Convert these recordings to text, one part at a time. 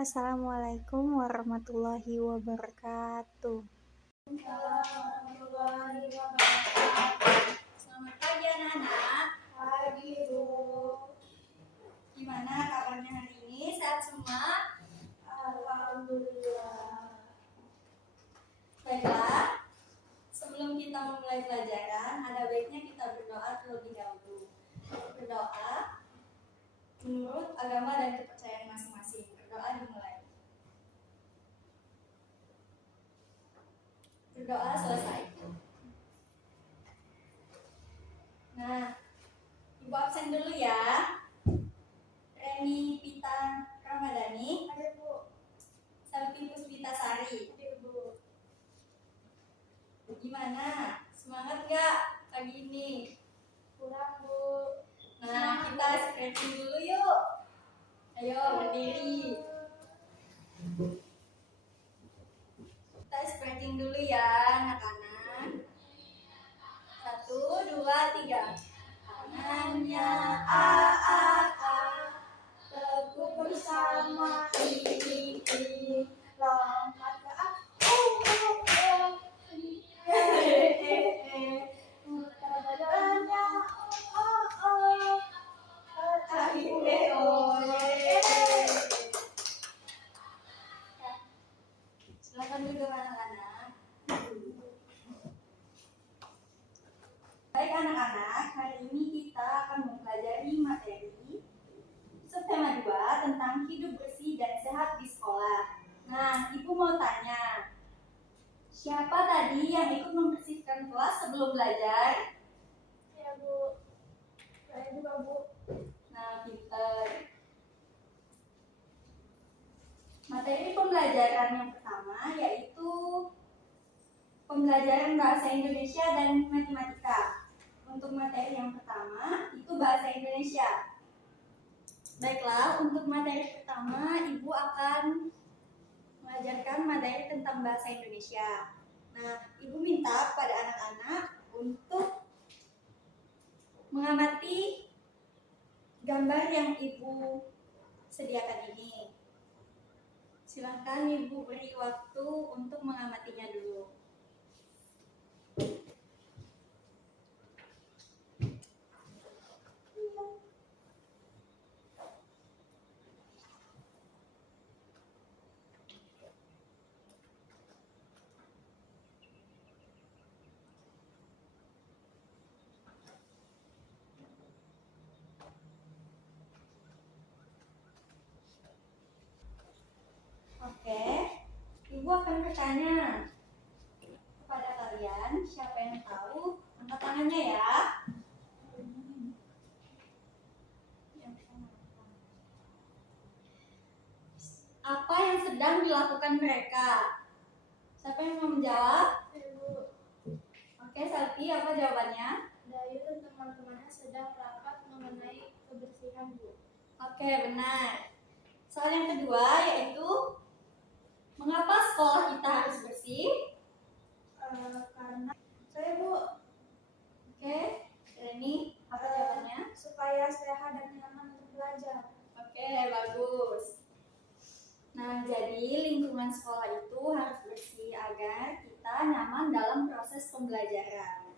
Assalamualaikum warahmatullahi wabarakatuh. Warahmatullahi wabarakatuh. Selamat pagi anak-anak. Pagi Bu. Gimana kabarnya hari ini? Sehat semua? Alhamdulillah. Baiklah, sebelum kita memulai pelajaran, ada baiknya kita berdoa terlebih dahulu. Berdoa menurut agama dan kepercayaan masing-masing. Berdoa dimulai. Berdoa selesai. Nah, Ibu absen dulu ya. Reni Pita Ramadhani. Ada Bu. Selvi Puspita Sari. Ada Bu. Gimana? Semangat nggak pagi ini? Kurang Bu. Nah, kita stretching dulu yuk. Ayo berdiri. Kita stretching dulu ya anak-anak. 1, 2, 3. Tangannya teguk bersama ini. Lompat ke muter badannya silakan duduk anak-anak. Baik anak-anak, hari ini kita akan mempelajari materi subtema 2 tentang hidup bersih dan sehat di sekolah. Nah, Ibu mau tanya, siapa tadi yang ikut membersihkan kelas sebelum belajar? Ya Bu, saya juga Bu. Nah, pinter. Materi pembelajaran yang pertama yaitu pembelajaran bahasa Indonesia dan matematika. Untuk materi yang pertama itu bahasa Indonesia. Baiklah, untuk materi pertama Ibu akan mengajarkan materi tentang bahasa Indonesia. Nah, Ibu minta pada anak-anak untuk mengamati gambar yang Ibu sediakan ini. Silahkan Ibu beri waktu untuk mengamatinya dulu. Oke, Ibu akan bertanya kepada kalian, siapa yang tahu? Angkat tangannya ya. Apa yang sedang dilakukan mereka? Siapa yang mau menjawab? Ibu. Oke, Selvi, apa jawabannya? Dayu dan teman-temannya sedang rapat mengenai kebersihan, Bu. Oke, benar. Soal yang kedua yaitu mengapa sekolah kita harus bersih? Karena saya Bu. Oke, Reni, apa jawabannya? Supaya sehat dan nyaman untuk belajar. Oke, bagus. Nah, jadi lingkungan sekolah itu harus bersih agar kita nyaman dalam proses pembelajaran.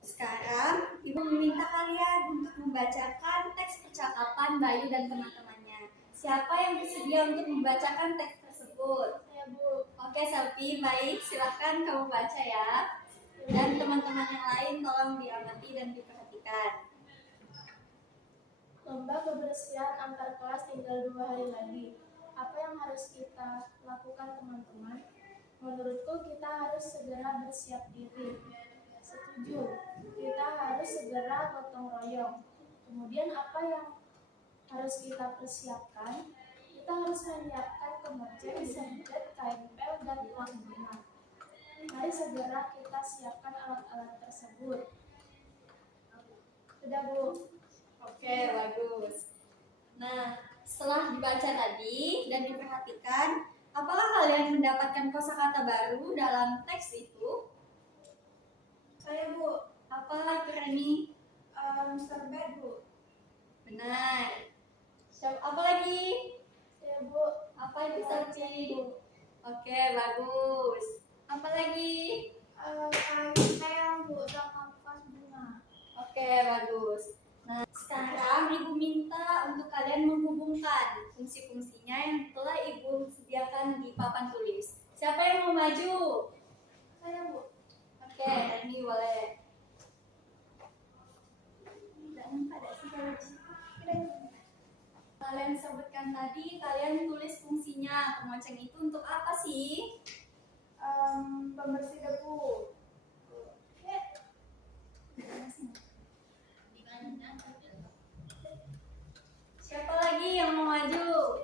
Sekarang, Ibu meminta kalian untuk membacakan teks percakapan Bayu dan teman-temannya. Siapa yang bersedia untuk membacakan teks tersebut? Ya, Bu. Oke, Selvi, baik. Silahkan kamu baca ya. Dan teman-teman yang lain tolong diamati dan diperhatikan. Lomba kebersihan antar kelas tinggal 2 hari lagi. Apa yang harus kita lakukan teman-teman? Menurutku kita harus segera bersiap diri. Setuju. Kita harus segera gotong royong. Kemudian apa yang harus kita persiapkan? Kita harus menyiapkan kemeja, semjet, kain pel, dan uang bunga. Mari segera kita siapkan alat-alat tersebut. Sudah, Bu. Oke, bagus. Nah, setelah dibaca tadi dan diperhatikan, apakah kalian mendapatkan kosakata baru dalam teks itu? Saya, Bu. Apa Reni? Mr. Bed, Bu. Benar. Apa lagi? Apa itu selfie? Oke, bagus. Apa lagi? Sayang Bu, sama pas bunga. Oke, bagus. Nah, sekarang Ibu minta untuk kalian menghubungkan fungsi-fungsinya yang telah Ibu sediakan di papan tulis. Siapa yang mau maju? Saya Bu. Oke, ini boleh. Kalian sebutkan tadi, kalian tulis fungsinya. Kemoceng itu untuk apa sih? Pembersih debu. Siapa lagi yang mau maju?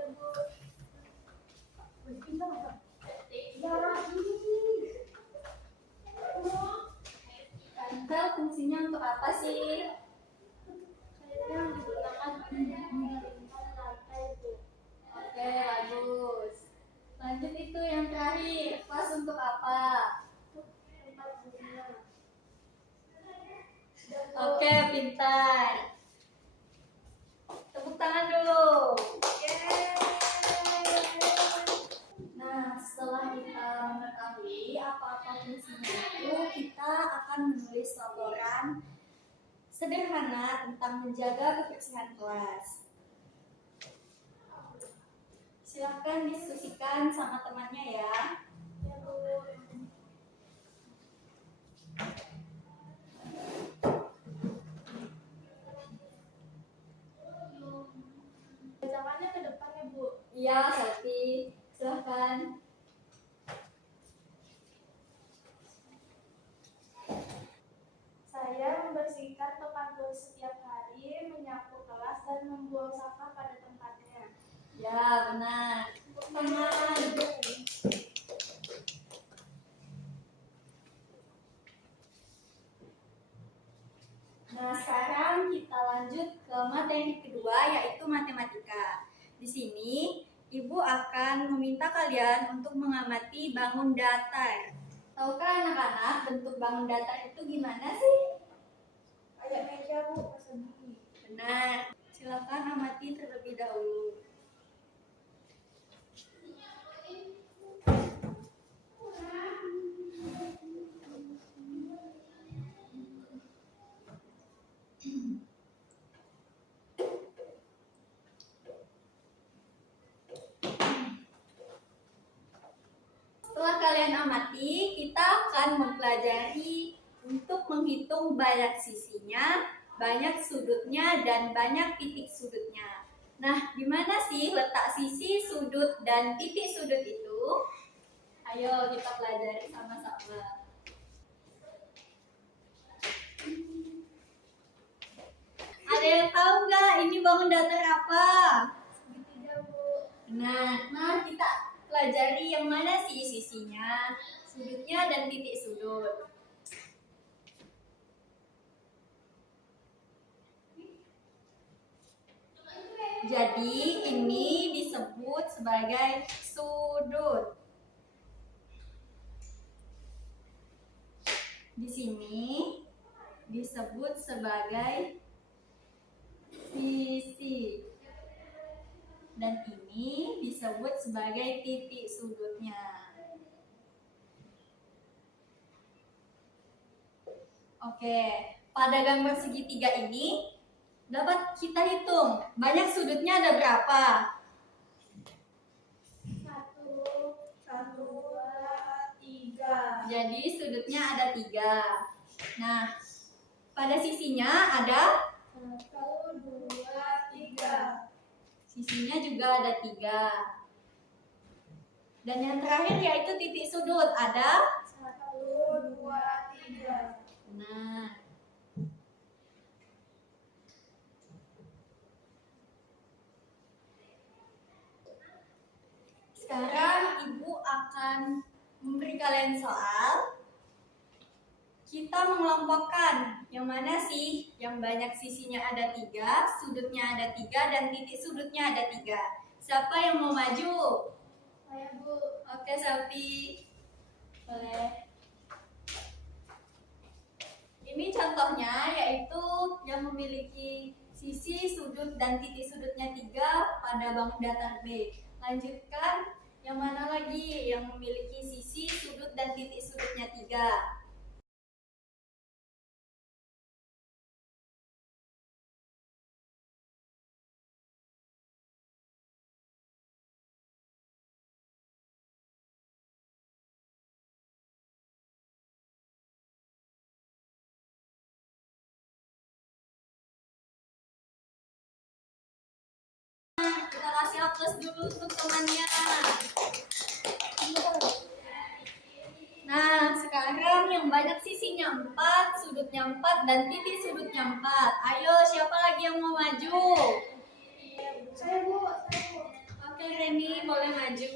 Kantel fungsinya untuk apa sih? Yang digunakan untuk mengeringkan lantai Bu. Oke, bagus. Lanjut itu yang terakhir. Vas untuk apa? Tempat bunga. Oke, pintar. Tepuk tangan dulu. Yeay. Nah, setelah kita mengetahui apa-apa fungsinya itu, kita akan menulis laporan sederhana tentang menjaga kebersihan kelas. Silahkan diskusikan sama temannya ya. Ya Bu. Bacakannya ke depan ya Bu. Iya, Selfie. Silahkan. Saya membersihkan tempat tulis setiap hari, menyapu kelas dan membuang sampah pada tempatnya. Ya, benar. Tepuk tangan. Nah, sekarang kita lanjut ke materi kedua, yaitu matematika. Di sini, Ibu akan meminta kalian untuk mengamati bangun datar. Tahukah anak-anak bentuk bangun datar itu gimana sih? Kayak meja Bu, persegi. Benar. Silakan amati terlebih dahulu. Setelah kalian amati, kita akan mempelajari untuk menghitung banyak sisinya, banyak sudutnya, dan banyak titik sudutnya. Nah, di mana sih letak sisi, sudut, dan titik sudut itu? Ayo kita pelajari sama-sama. Ada yang tahu nggak ini bangun datar apa? Segitiga Bu. Nah, kita pelajari yang mana sih sisinya, sudutnya, dan titik sudut. Jadi ini disebut sebagai sudut. Di sini disebut sebagai sisi. Dan ini disebut sebagai titik sudutnya. Oke, pada gambar segitiga ini dapat kita hitung banyak sudutnya ada berapa? 1, 2, 3. Jadi sudutnya ada 3. Nah, pada sisinya ada 1, 2, 3. sisinya juga ada 3. Dan yang terakhir yaitu titik sudut ada 1, 2, 3. Nah, sekarang Ibu akan memberi kalian soal. Kita mengelompokkan yang mana sih yang banyak sisinya ada 3, sudutnya ada 3, dan titik sudutnya ada 3. Siapa yang mau maju? Saya Bu. Oke, Selfie. Boleh. Ini contohnya yaitu yang memiliki sisi, sudut, dan titik sudutnya 3 pada bangun datar B. Lanjutkan Yang mana lagi yang memiliki sisi, sudut, dan titik sudutnya 3? Kita kasih aplaus dulu untuk temannya. Nah, sekarang yang banyak sisinya 4, sudutnya 4, dan titik sudutnya 4. Ayo, siapa lagi yang mau maju? Saya Bu. Oke, Reni, boleh maju.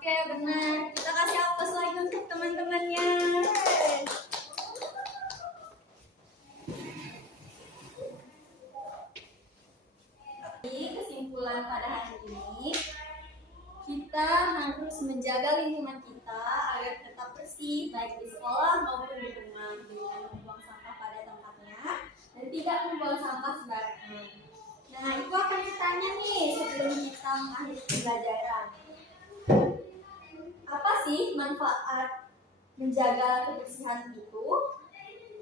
Oke, benar. Kita kasih aplaus lagi untuk teman-temannya. Jadi, kesimpulan pada hari ini, kita harus menjaga lingkungan kita agar tetap bersih, baik di sekolah maupun di rumah, dengan membuang sampah pada tempatnya dan tidak membuang sampah sembarangan. Nah, itu akan ditanya nih sebelum kita mengakhiri pembelajaran. Apa sih manfaat menjaga kebersihan itu?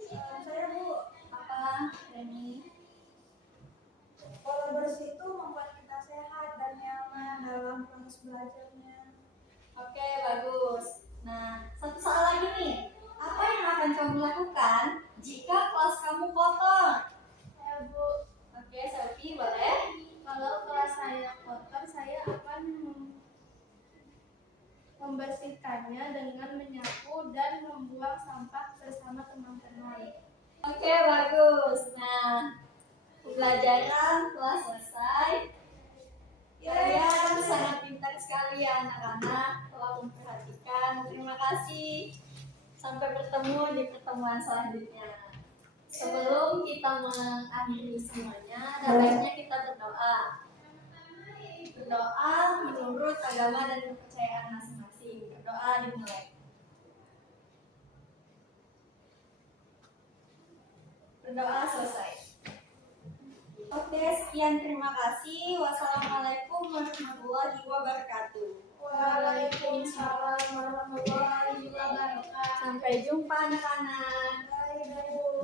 Saya Bu. Apa, Reni? Pola bersih itu membuat kita sehat dan nyaman dalam proses belajarnya. Oke, bagus. Nah, satu soal lagi nih. Apa yang akan kamu lakukan jika kelas kamu kotor? Saya Bu. Oke, Selfie boleh? Kalau kelas saya kotor, saya akan membersihkannya dengan menyapu dan membuang sampah bersama teman-teman. Oke, bagus. Nah, pembelajaran telah selesai. Kalian sangat pintar sekali ya anak-anak, telah memperhatikan. Terima kasih. Sampai bertemu di pertemuan selanjutnya. Sebelum kita mengakhiri semuanya, baiknya kita berdoa. Berdoa menurut agama dan kepercayaan masing-masing. Berdoa dimulai. Berdoa selesai. Oke, sekian, terima kasih. Wassalamualaikum warahmatullahi wabarakatuh. Waalaikumsalam warahmatullahi wabarakatuh. Sampai jumpa anak-anak. Bye, Bu.